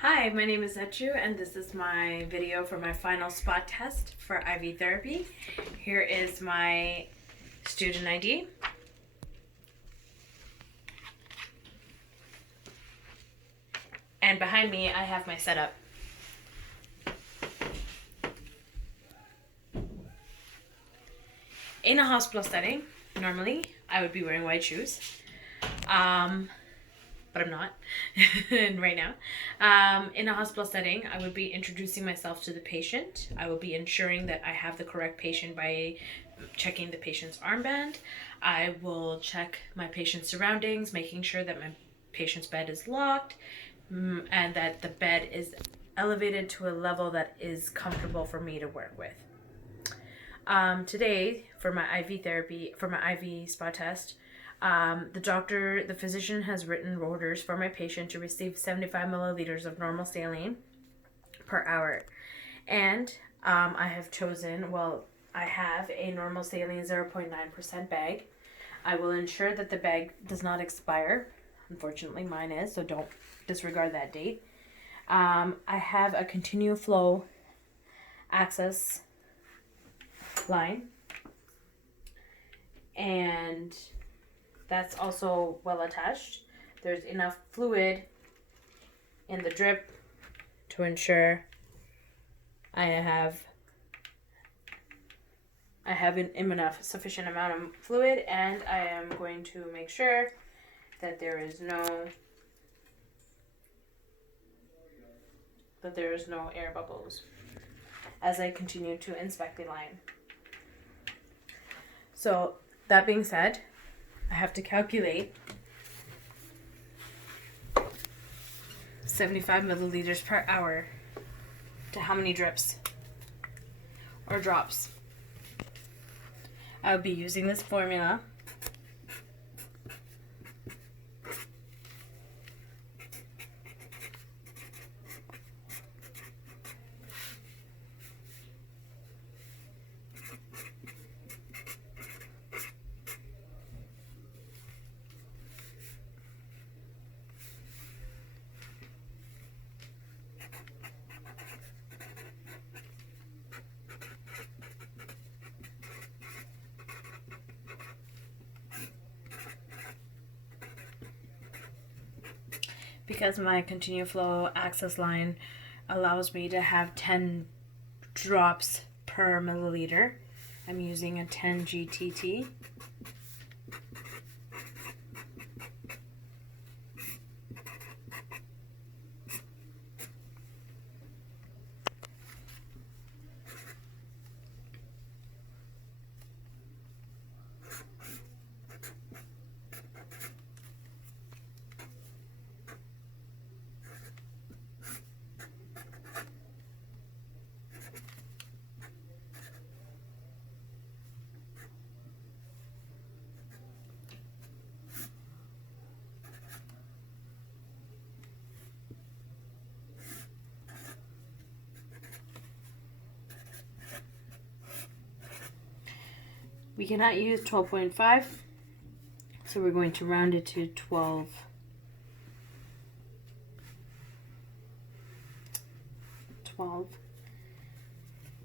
Hi, my name is Etchu, and this is my video for my final spot test for IV therapy. Here is my student ID. And behind me, I have my setup. In a hospital setting, normally, I would be wearing white shoes. But I'm not right now. In a hospital setting, I would be introducing myself to the patient. I will be ensuring that I have the correct patient by checking the patient's armband. I will check my patient's surroundings, making sure that my patient's bed is locked and that the bed is elevated to a level that is comfortable for me to work with. Today, for my IV therapy, for my IV spot test, the physician has written orders for my patient to receive 75 milliliters of normal saline per hour. And I have a normal saline 0.9% bag. I will ensure that the bag does not expire. Unfortunately, mine is, so don't disregard that date. I have a continuous flow access line. And that's also well attached. There's enough fluid in the drip to ensure I have sufficient amount of fluid, and I am going to make sure that there is no air bubbles as I continue to inspect the line. So that being said, I have to calculate 75 milliliters per hour to how many drips or drops. I'll be using this formula. Because my continuous flow access line allows me to have 10 drops per milliliter, I'm using a 10 GTT. We cannot use 12.5, so we're going to round it to 12.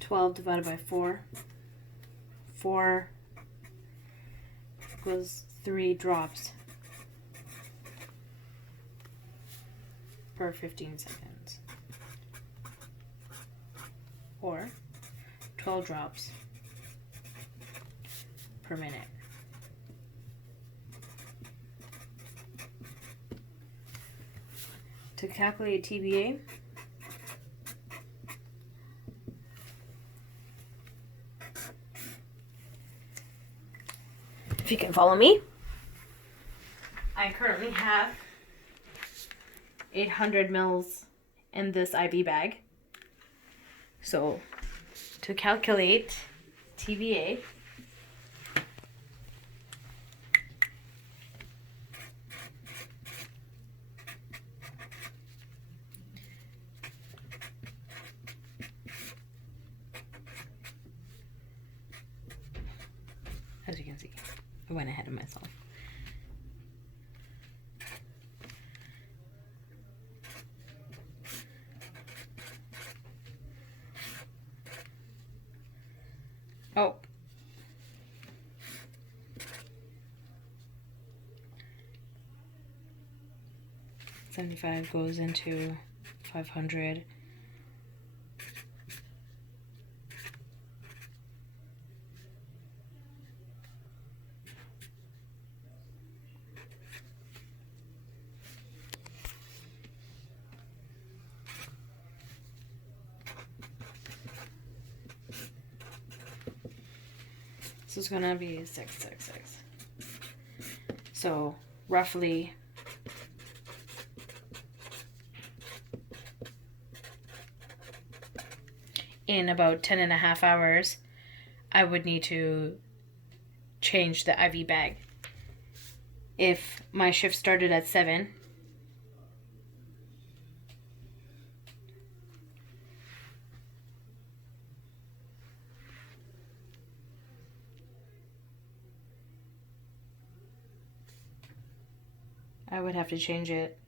12 divided by 4. 4 equals 3 drops per 15 seconds. Or 12 drops per minute. To calculate TBA, if you can follow me, I currently have 800 mils in this IV bag. So to calculate TBA, as you can see, I went ahead of myself. Oh. $75 goes into 500. This is gonna be 666. So roughly in about 10.5 hours, I would need to change the IV bag. If my shift started at 7, I would have to change it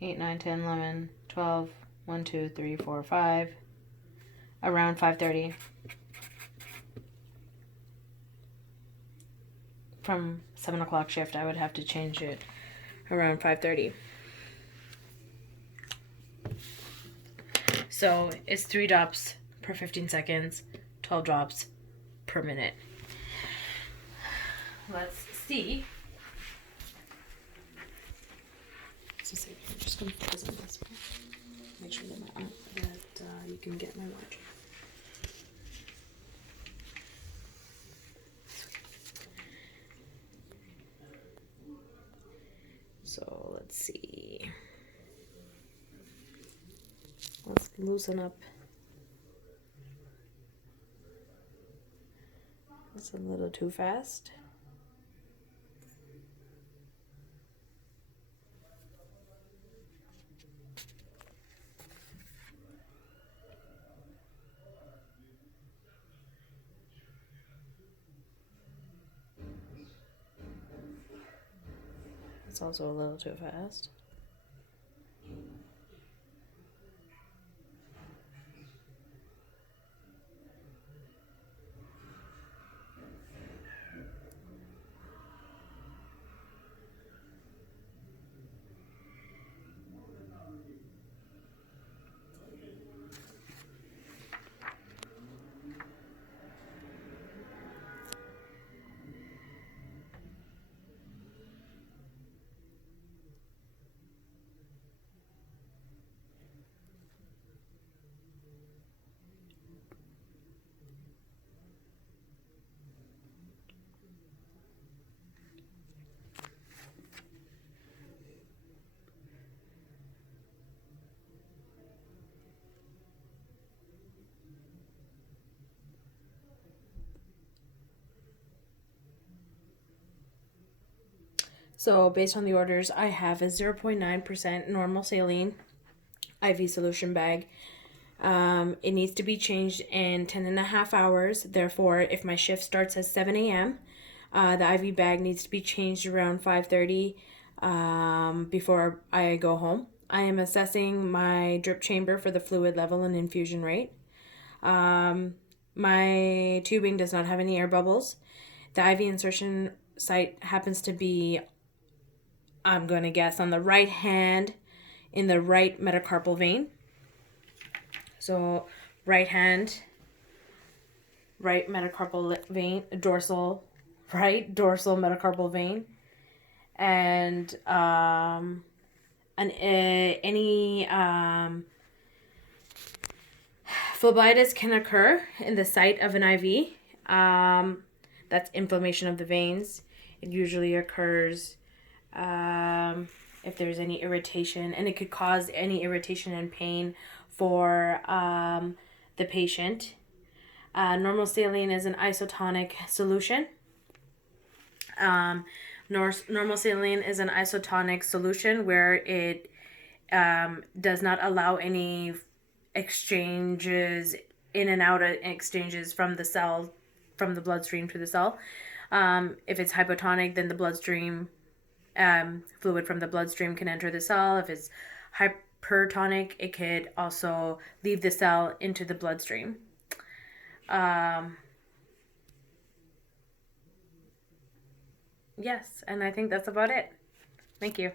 8, 9, 10, 11, 12, 1, 2, 3, 4, 5, around 5:30. From 7 o'clock shift, I would have to change it around 5:30. So it's 3 drops per 15 seconds, 12 drops per minute. Let's see. So I'm just going to focus on this one. Make sure that you can get my watch. So let's see. Let's loosen up. That's a little too fast. It's also a little too fast. So based on the orders, I have a 0.9% normal saline IV solution bag. It needs to be changed in 10.5 hours. Therefore, if my shift starts at 7 a.m., the IV bag needs to be changed around 5:30 before I go home. I am assessing my drip chamber for the fluid level and infusion rate. My tubing does not have any air bubbles. The IV insertion site happens to be, I'm going to guess, on the right hand in the right metacarpal vein. So right hand, right metacarpal vein, right dorsal metacarpal vein. And any phlebitis can occur in the site of an IV. That's inflammation of the veins. It usually occurs if there's any irritation, and it could cause any irritation and pain for the patient. Normal saline is an isotonic solution. Normal saline is an isotonic solution where it does not allow any exchanges in and out exchanges from the cell, from the bloodstream to the cell. If it's hypotonic, then the bloodstream fluid from the bloodstream can enter the cell. If it's per tonic, it could also leave the cell into the bloodstream. Yes, and I think that's about it. Thank you.